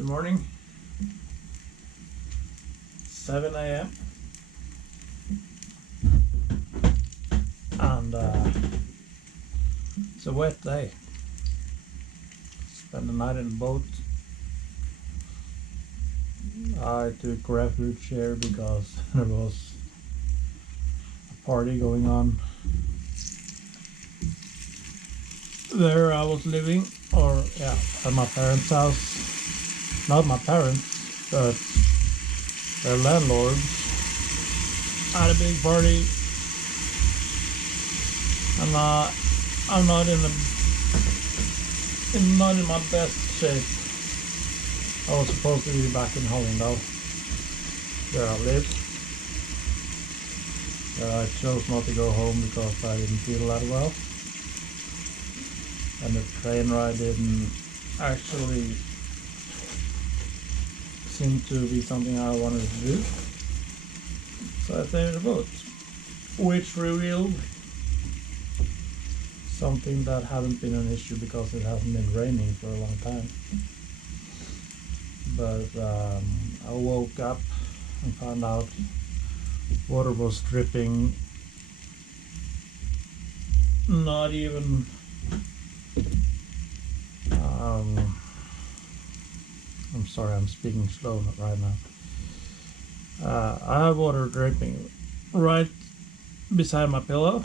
Good morning. 7 a.m. and it's a wet day. Spent the night in the boat. I took refuge here because there was a party going on where I was living, or yeah, at my parents' house. Not my parents, but their landlords had a big party, and I'm not in my best shape. I was supposed to be back in Hallingdal, where I live. I chose not to go home because I didn't feel that well, and the train ride didn't actually seem to be something I wanted to do. So I stayed in the boat, which revealed something that hadn't been an issue because it hasn't been raining for a long time. But I woke up and found out water was dripping, not even I'm sorry, I'm speaking slow right now. I have water dripping right beside my pillow,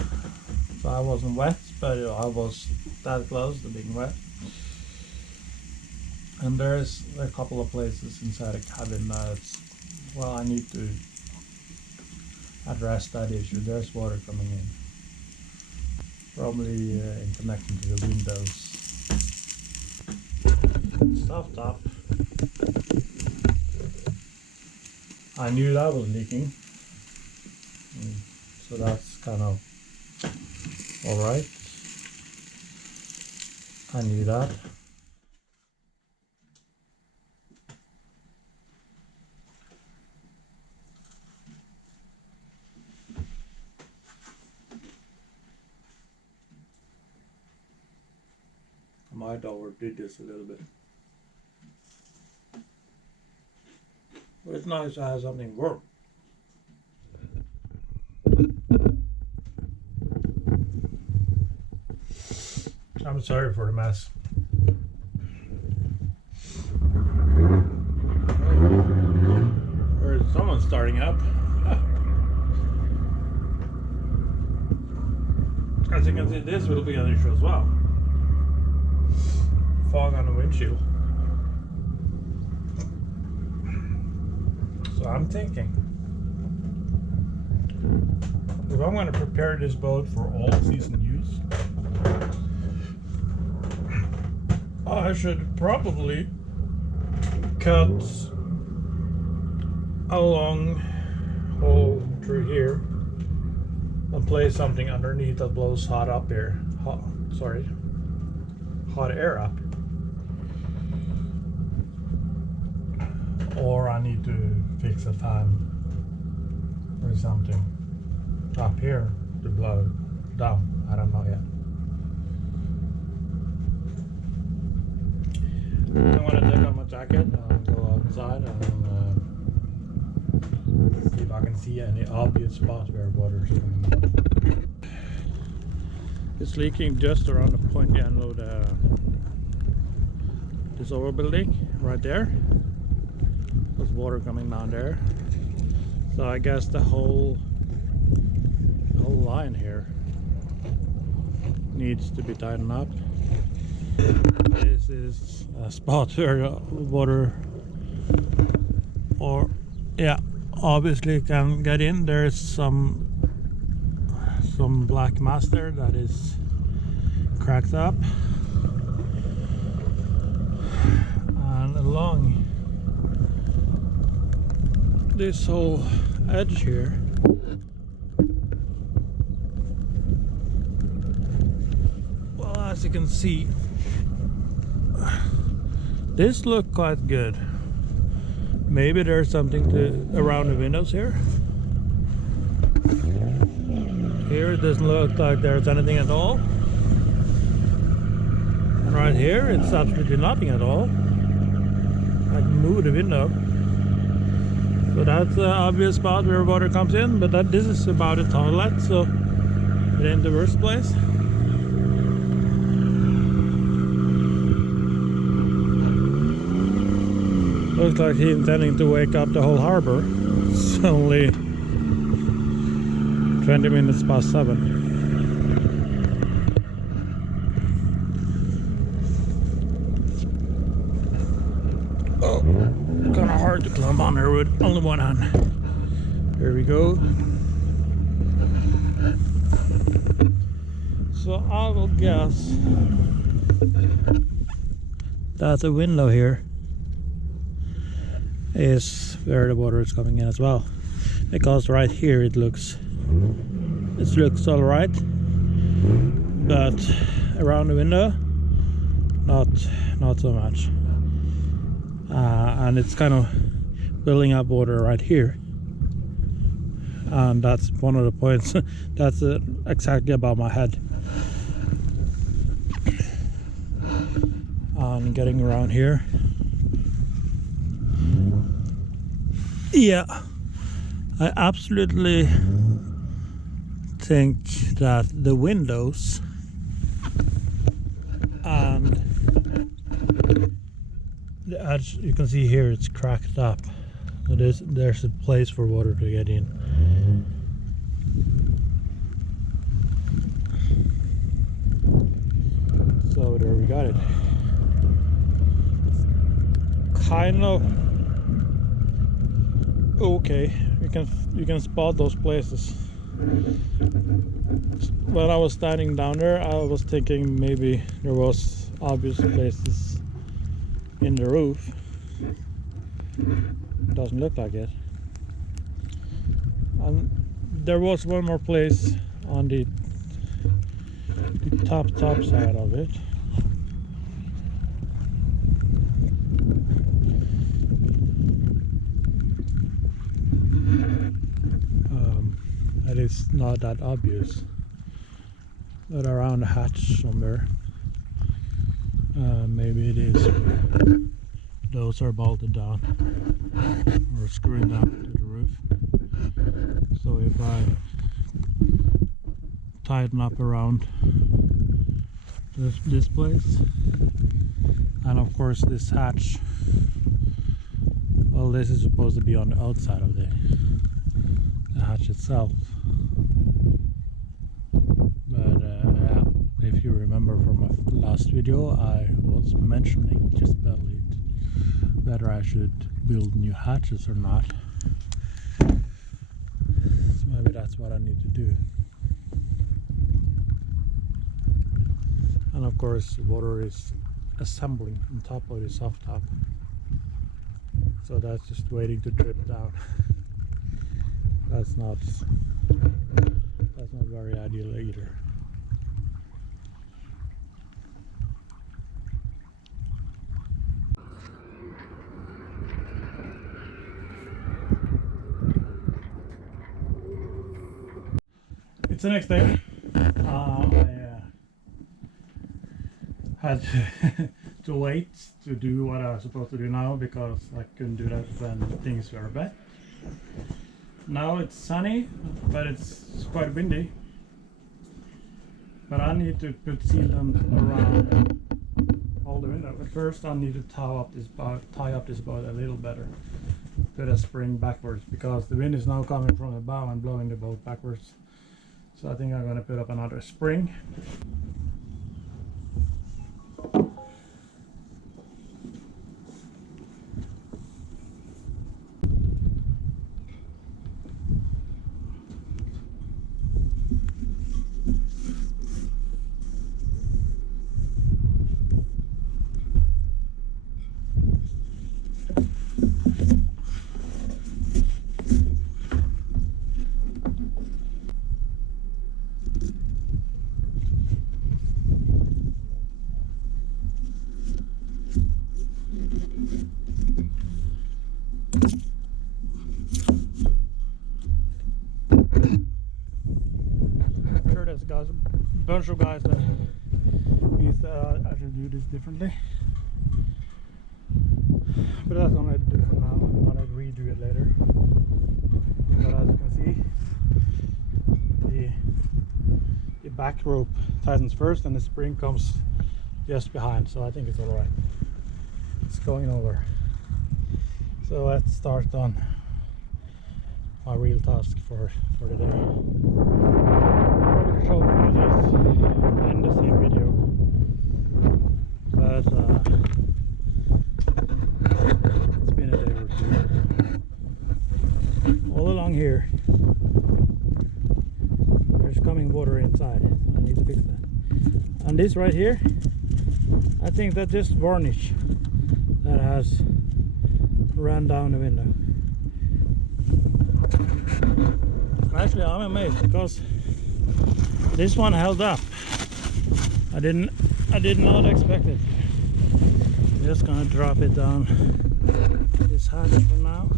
so I wasn't wet, but I was that close to being wet. And there's a couple of places inside the cabin that, well, I need to address that issue. There's water coming in, probably in connection to the windows. Soft top. I knew that was leaking, so that's kind of alright. I knew that. I might overdid this a little bit. But it's nice to have something warm. I'm sorry for the mess. Or is someone starting up? As you can see, this will be an issue as well. Fog on the windshield. So I'm thinking, if I'm going to prepare this boat for all season use, I should probably cut a long hole through here and place something underneath that blows hot up here. Hot air up. Or I need to fix a fan or something up here to blow down. I don't know yet. I'm gonna take off my jacket and go outside and see if I can see any obvious spots where water is coming in. It's leaking just around the pointy end of this overbuilding right there. There's water coming down there, so I guess the whole line here needs to be tightened up. This is a spot where water, or yeah, obviously can get in. There's some black mass there that is cracked up, and along this whole edge here well, as you can see, this looks quite good. Maybe there's something around the windows here. Here it doesn't look like there's anything at all. And right here it's absolutely nothing at all. Like move the window. So that's the obvious spot where water comes in, but this is about a toilet, so it ain't the worst place. Looks like he's intending to wake up the whole harbor. It's only 20 minutes past 7. Oh, kind of hard to climb on there with only one hand. Here we go. So I will guess that the window here is where the water is coming in as well, because right here it looks all right, but around the window not so much, and it's kind of building up water right here, and that's one of the points. That's exactly above my head, and getting around here. Yeah, I absolutely think that the windows and the edge, you can see here it's cracked up. So there's a place for water to get in. So there we got it. Kind of okay, you can spot those places. When I was standing down there, I was thinking maybe there was obvious places in the roof. Doesn't look like it. And there was one more place on the top side of it. That is not that obvious, but around the hatch somewhere. Maybe it is. Those are bolted down or screwed down to the roof. So if I tighten up around this place, and of course this hatch, well, this is supposed to be on the outside of the hatch itself. But yeah, if you remember from my last video, I was mentioning just barely whether I should build new hatches or not. So maybe that's what I need to do. And of course water is assembling on top of the soft top, so that's just waiting to drip down. That's not very ideal either. It's the next day. I had to wait to do what I was supposed to do now, because I couldn't do that when things were bad. Now it's sunny, but it's quite windy. But I need to put sealant around all the windows. But first I need to tie up this boat a little better. Put a spring backwards, because the wind is now coming from the bow and blowing the boat backwards. So I think I'm going to put up another spring. Sure, there's a bunch of guys that means that I should do this differently. but that's what I'm going to do for now. I'm going to redo it later. But as you can see, the back rope tightens first and the spring comes just behind, so I think it's alright. It's going over. So let's start on my real task for the day. I'll show you this in the same video, but it's been a day or two. All along here there's coming water inside, so I need to fix that. And this right here, I think that's just varnish that has ran down the window. Actually, I'm amazed because this one held up. I did not expect it. I'm just gonna drop it down this hatch for now.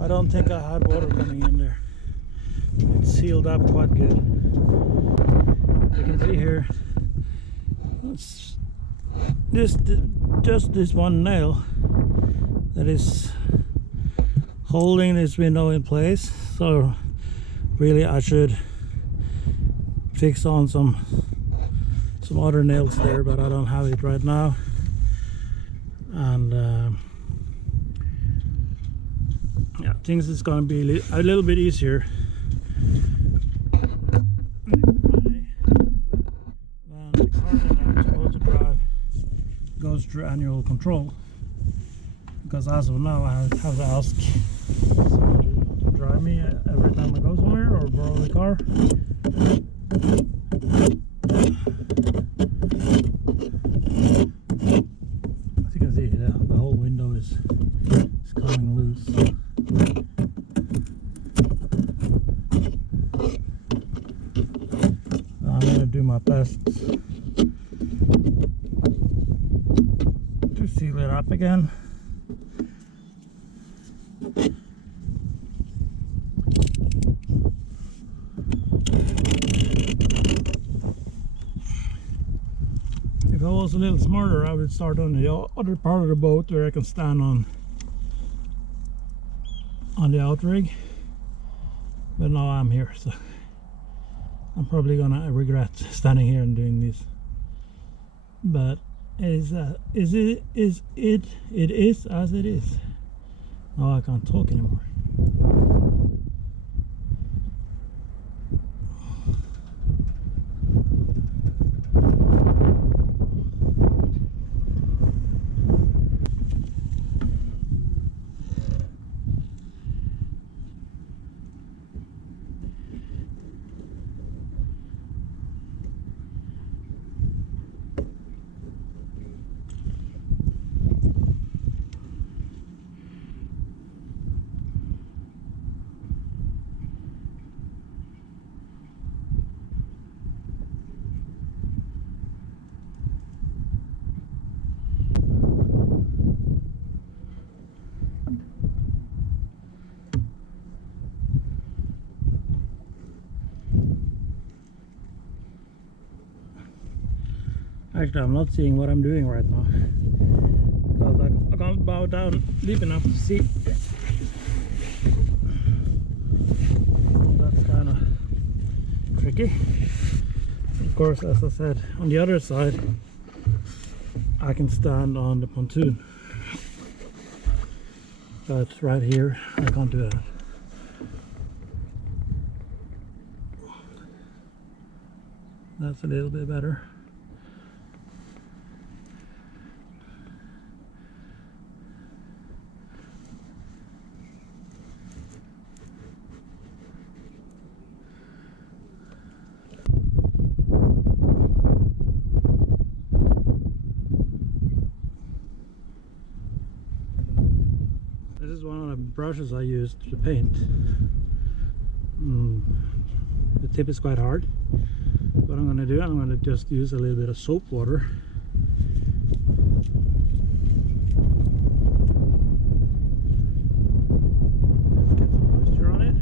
I don't think I had water coming in there. It's sealed up quite good. You can see here, it's just this one nail that is holding this window in place. So really I should fix on some other nails there, but I don't have it right now. And yeah, things is gonna be a little bit easier next Friday when the car that I'm supposed to drive goes through annual control, because as of now I have to ask someone to drive me every time I go somewhere or borrow the car. As you can see, the whole window is coming loose. I'm going to do my best to seal it up again. If I was a little smarter, I would start on the other part of the boat where I can stand on the outrigger. But now I'm here, so I'm probably gonna regret standing here and doing this. But it is as it is. Now I can't talk anymore. Actually, I'm not seeing what I'm doing right now because I can't bow down deep enough to see. That's kind of tricky. Of course, as I said, on the other side I can stand on the pontoon, but right here I can't do that. That's a little bit better. This is one of the brushes I used to paint. The tip is quite hard. What I'm going to do, I'm going to just use a little bit of soap water. Let's get some moisture on it.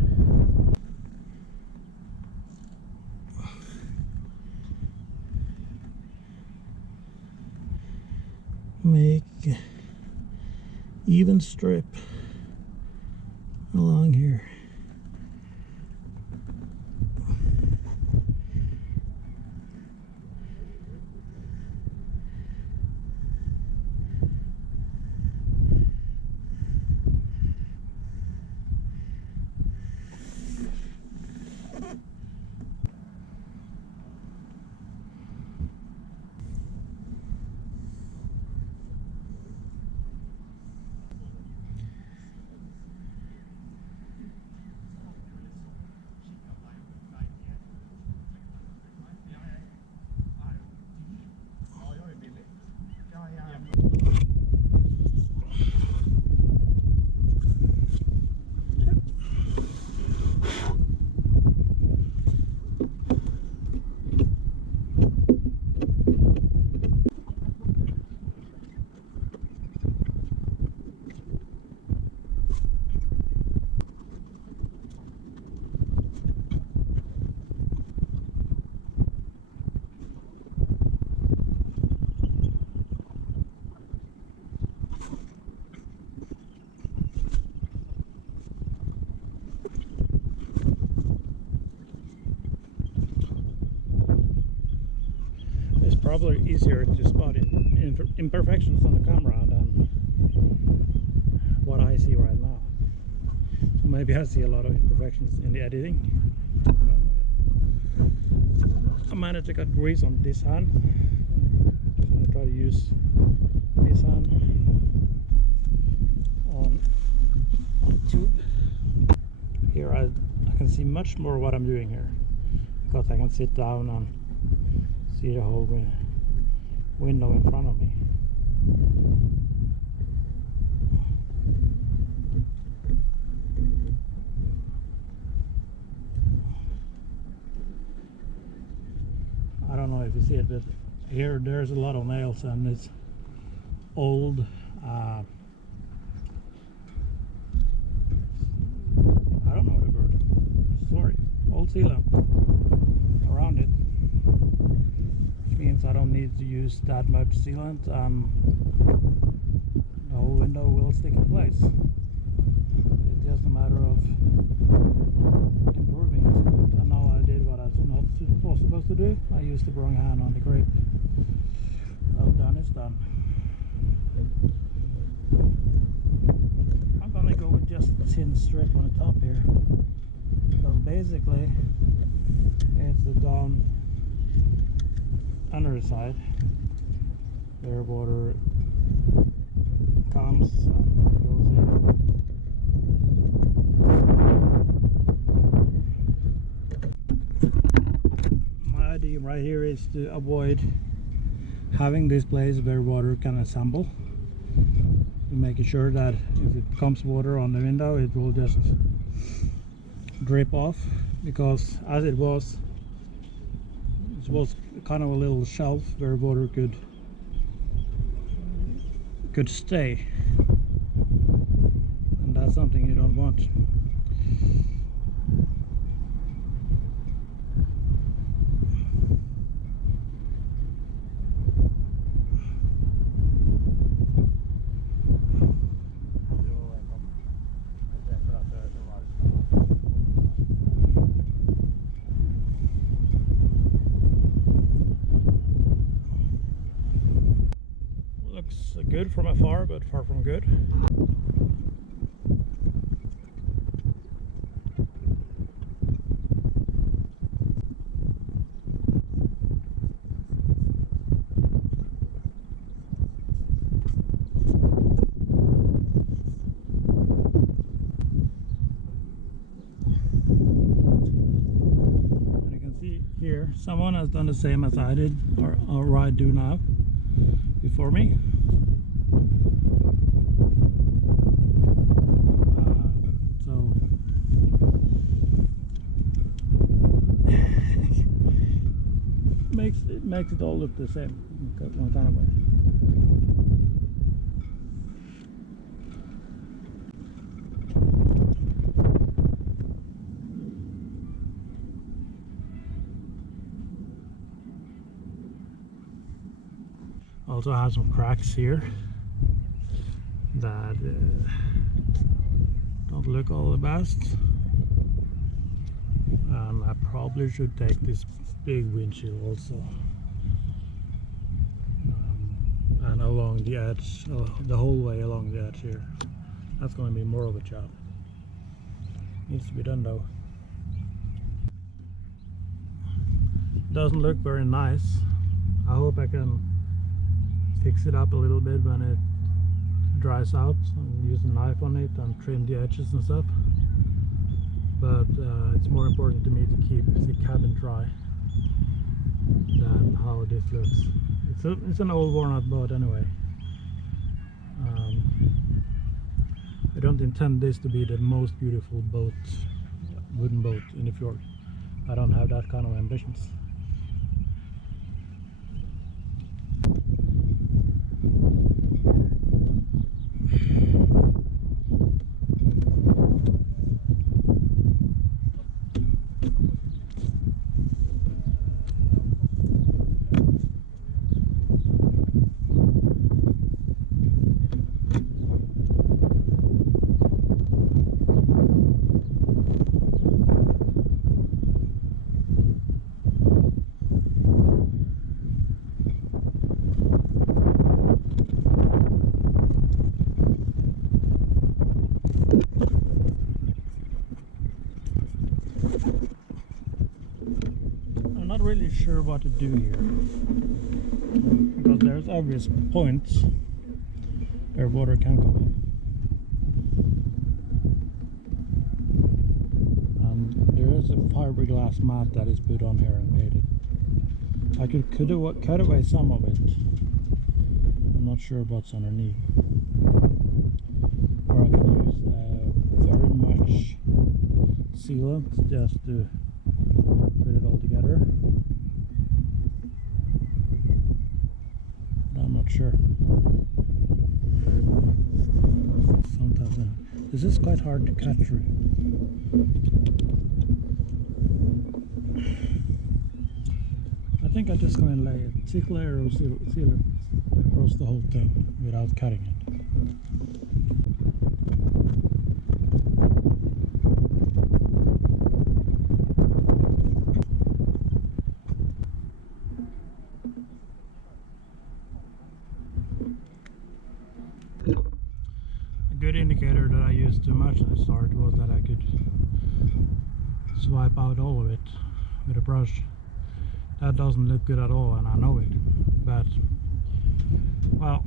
make even strip along here. Probably easier to spot imperfections on the camera than what I see right now. So maybe I see a lot of imperfections in the editing. I managed to get grease on this hand. Just gonna try to use this hand on the tube. Here I can see much more what I'm doing here, because I can sit down and see the whole window in front of me. I don't know if you see it, but here there's a lot of nails and it's old I don't know the word, sorry, old sealant around it. Means I don't need to use that much sealant. The whole window will stick in place. It's just a matter of improving the sealant. And now I did what I was not supposed to do. I used the wrong hand on the grip. Well done is done. I'm gonna go with just a thin strip on the top here. So basically it's the down under the side where water comes and goes in. My idea right here is to avoid having this place where water can assemble, making sure that if it comes water on the window it will just drip off, because as it was kind of a little shelf where water could stay, and that's something you don't want. Good from afar, but far from good. And you can see here, someone has done the same as I did, or I do now, before me. Makes it all look the same in one kind of way. Also has some cracks here that don't look all the best. I probably should take this big windshield also, and along the edge, the whole way along the edge here. That's going to be more of a job. Needs to be done though. Doesn't look very nice. I hope I can fix it up a little bit when it dries out and use a knife on it and trim the edges and stuff. But it's more important to me to keep the cabin dry than how this looks. It's an old worn out boat anyway. I don't intend this to be the most beautiful boat, wooden boat in the fjord. I don't have that kind of ambitions. Really sure what to do here, because there's obvious points where water can come in, and there is a fiberglass mat that is put on here and painted. I could cut away some of it. I'm not sure what's underneath, or I can use very much sealant just to put it all together. I'm not sure. Sometimes this is quite hard to cut through. I think I'm just going to lay a thick layer of sealant across the whole thing without cutting it. A good indicator that I used too much at the start was that I could swipe out all of it with a brush. That doesn't look good at all, and I know it, but well,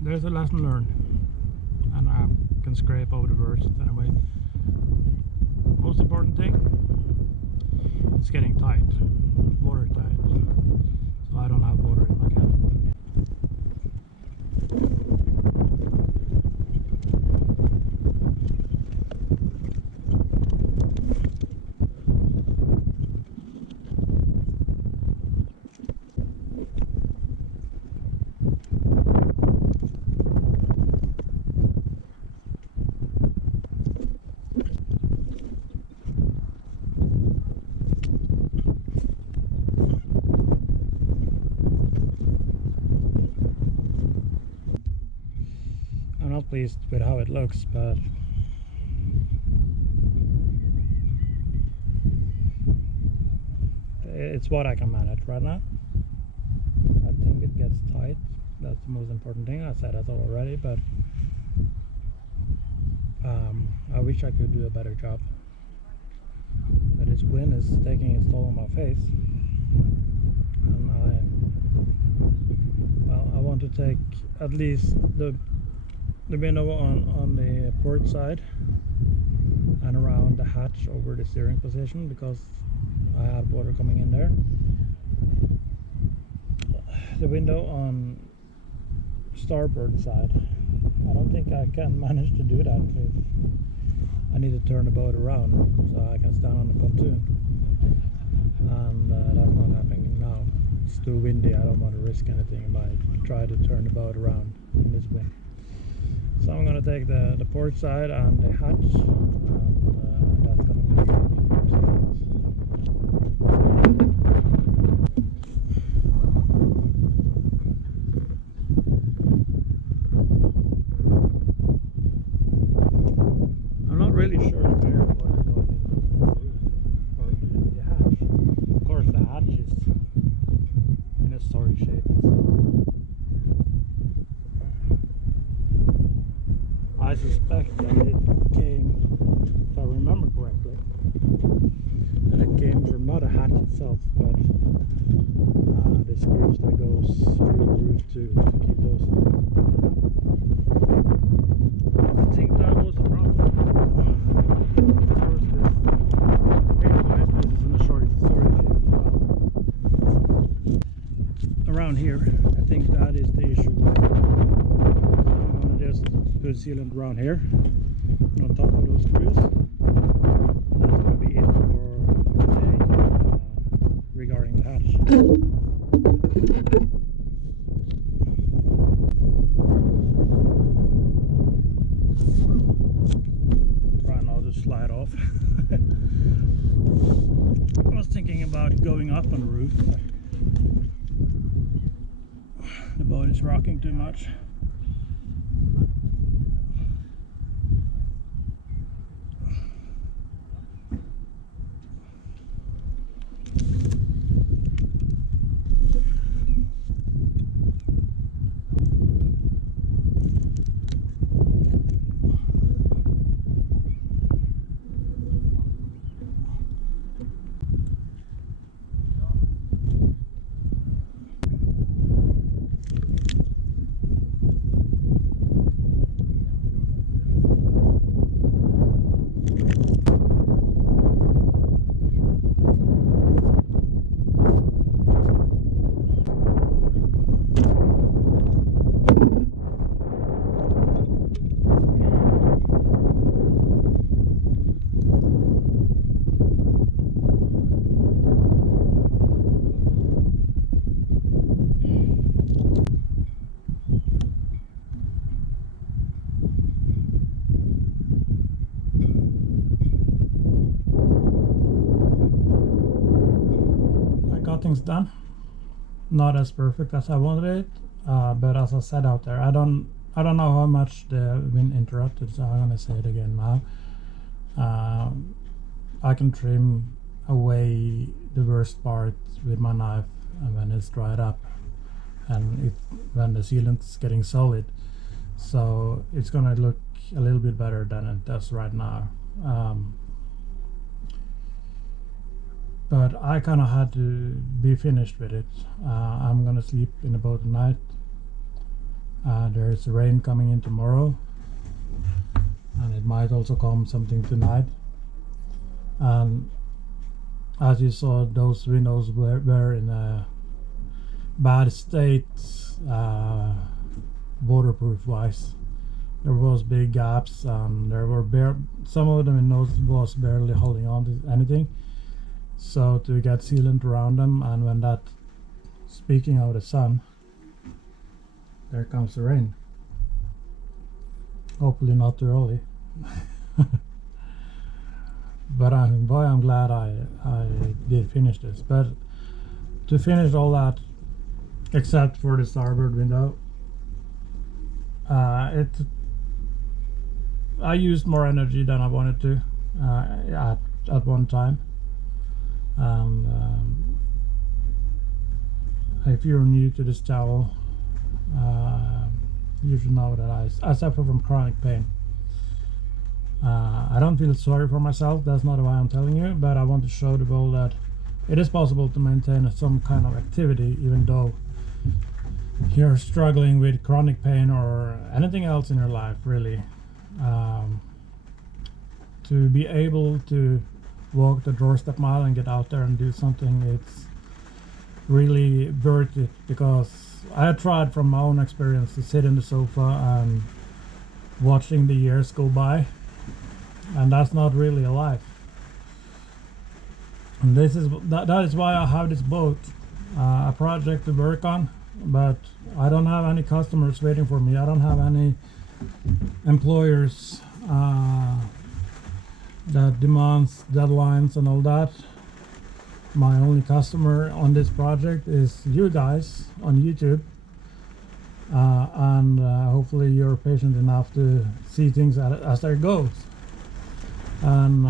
there's a lesson learned, and I can scrape over the worst anyway. Most important thing, it's getting tight, watertight, so I don't have water in my cabin. I'm not pleased with how it looks, but it's what I can manage right now. I think it gets tight. That's the most important thing. I said that already, but I wish I could do a better job. But this wind is taking its toll on my face, and I want to take at least the window on the port side and around the hatch over the steering position, because I had water coming in there. The window on starboard side, I don't think I can manage to do that. I need to turn the boat around so I can stand on the pontoon, and that's not happening now. It's too windy. I don't want to risk anything by try to turn the boat around in this wind. So I'm going to take the port side and the hatch, and that's going to be it. sorry shape. I suspect that it came, if I remember correctly, that it came from not a hatch itself, but the screws that goes through the roof to keep those. I think that was the problem. Paint-wise, this is in a sorry shape as well. Around here, I think that is the issue. I'm gonna just put sealant around here on top of those screws. That's gonna be it for today regarding the hatch. Try not to slide off. I was thinking about going up on the roof. The boat is rocking too much. Things done, not as perfect as I wanted it, but as I said out there, I don't know how much they've been interrupted, so I'm gonna say it again now. I can trim away the worst parts with my knife and when it's dried up, and when the sealant's getting solid, so it's gonna look a little bit better than it does right now. But I kind of had to be finished with it. I'm gonna sleep in the boat tonight. There's rain coming in tomorrow, and it might also come something tonight. And as you saw, those windows were in a bad state, waterproof wise. There was big gaps, and there were some of them was barely holding on to anything. So to get sealant around them, and when that, speaking of the sun, there comes the rain. Hopefully not too early. But I'm glad I did finish this. But to finish all that, except for the starboard window, I used more energy than I wanted to at one time. If you're new to this channel, you should know that I suffer from chronic pain. I don't feel sorry for myself, that's not why I'm telling you, but I want to show the world that it is possible to maintain some kind of activity even though you're struggling with chronic pain or anything else in your life, really. To be able to walk the doorstep mile and get out there and do something, it's really worth it, because I had tried from my own experience to sit in the sofa and watching the years go by, and that's not really a life. And that is why I have this boat, a project to work on, but I don't have any customers waiting for me. I don't have any employers that demands deadlines and all that. My only customer on this project is you guys on YouTube, and hopefully you're patient enough to see things as they goes, and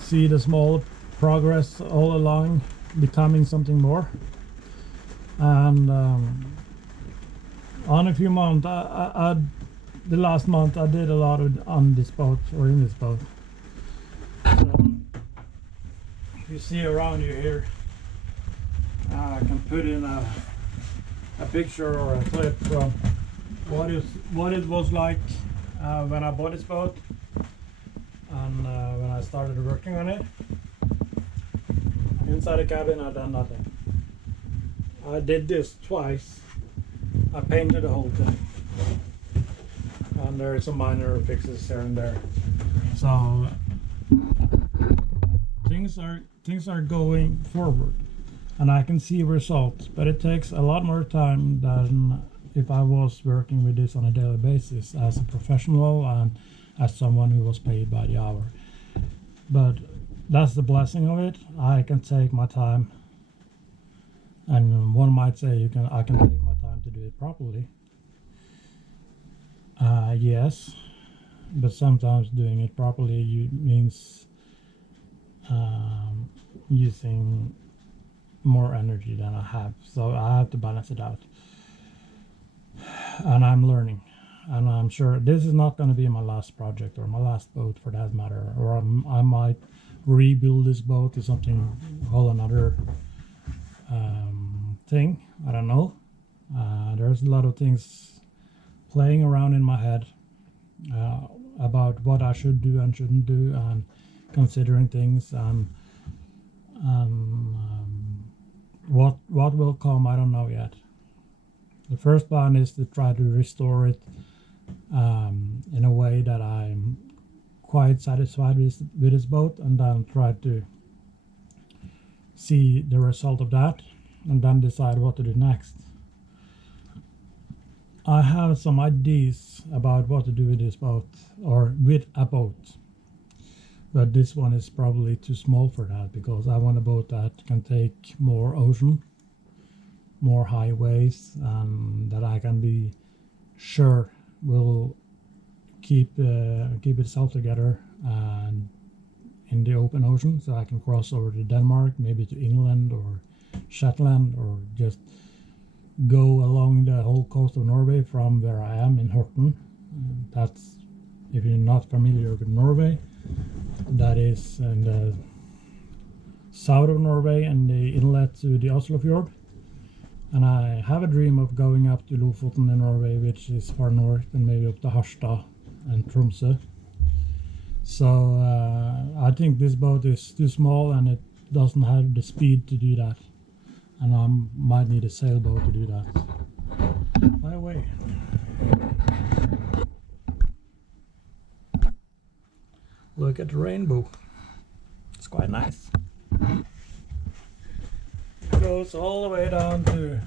see the small progress all along becoming something more. And on a few months, the last month I did a lot on this boat or in this boat. So you see around you here, I can put in a picture or a clip from what it was like when I bought this boat and when I started working on it. Inside the cabin I done nothing. I did this twice. I painted the whole thing, and there are some minor fixes here and there. So things are going forward, and I can see results. But it takes a lot more time than if I was working with this on a daily basis as a professional and as someone who was paid by the hour. But that's the blessing of it. I can take my time, and one might say I can take my time to do it properly. Yes, but sometimes doing it properly means using more energy than I have, so I have to balance it out. And I'm learning, and I'm sure this is not going to be my last project or my last boat for that matter, or I might rebuild this boat to something whole another thing. I don't know. There's a lot of things playing around in my head about what I should do and shouldn't do, and considering things, and what will come, I don't know yet. The first plan is to try to restore it in a way that I'm quite satisfied with this boat, and then try to see the result of that and then decide what to do next. I have some ideas about what to do with this boat, or with a boat, but this one is probably too small for that, because I want a boat that can take more ocean, more highways, that I can be sure will keep itself together and in the open ocean, so I can cross over to Denmark, maybe to England or Shetland, or just go along the whole coast of Norway from where I am in Horten. That's, if you're not familiar with Norway, that is in the south of Norway and the inlet to the Oslofjord. And I have a dream of going up to Lofoten in Norway, which is far north, and maybe up to Harstad and Tromsø. So I think this boat is too small and it doesn't have the speed to do that. And I might need a sailboat to do that. By the way, look at the rainbow. It's quite nice. It goes all the way down to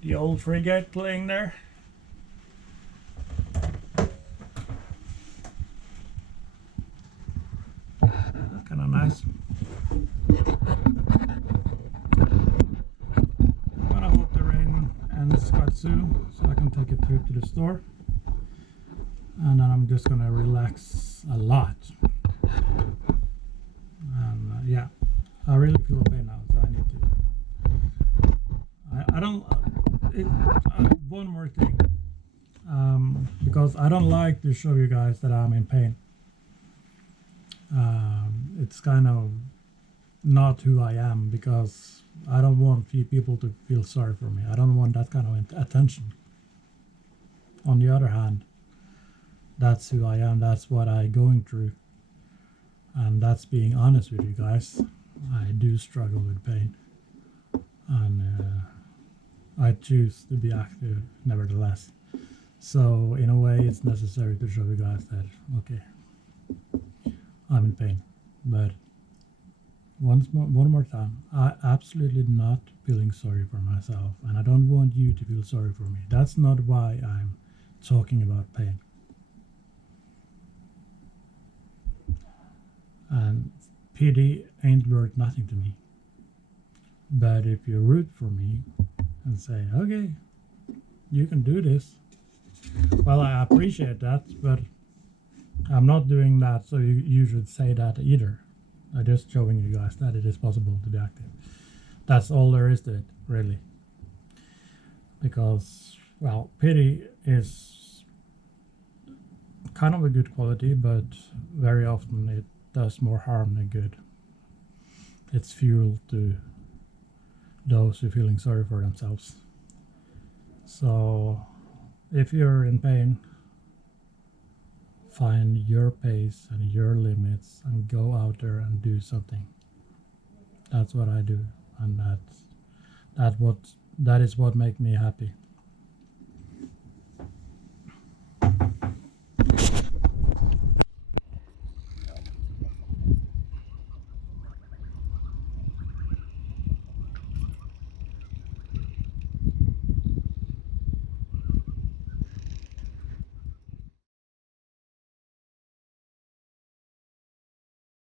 the old frigate playing there. That's kind of nice. But I hope the rain ends quite soon, so I can take a trip to the store. And then I'm just gonna relax a lot. And yeah, I really feel pain now, so I need to. I don't. One more thing, because I don't like to show you guys that I'm in pain. It's kind of not who I am, because I don't want people to feel sorry for me. I don't want that kind of attention. On the other hand, that's who I am. That's what I'm going through, and that's being honest with you guys. I do struggle with pain, and I choose to be active nevertheless. So in a way, it's necessary to show you guys that, okay, I'm in pain. But one more time, I absolutely not feeling sorry for myself, and I don't want you to feel sorry for me. That's not why I'm talking about pain. And pity ain't worth nothing to me. But if you root for me and say, okay, you can do this, well, I appreciate that, but I'm not doing that, so you should say that either. I'm just showing you guys that it is possible to be active. That's all there is to it, really. because, well, pity is kind of a good quality, but very often it does more harm than good. It's fuel to those who are feeling sorry for themselves. So if you're in pain, find your pace and your limits and go out there and do something. That's what I do, and that is what makes me happy.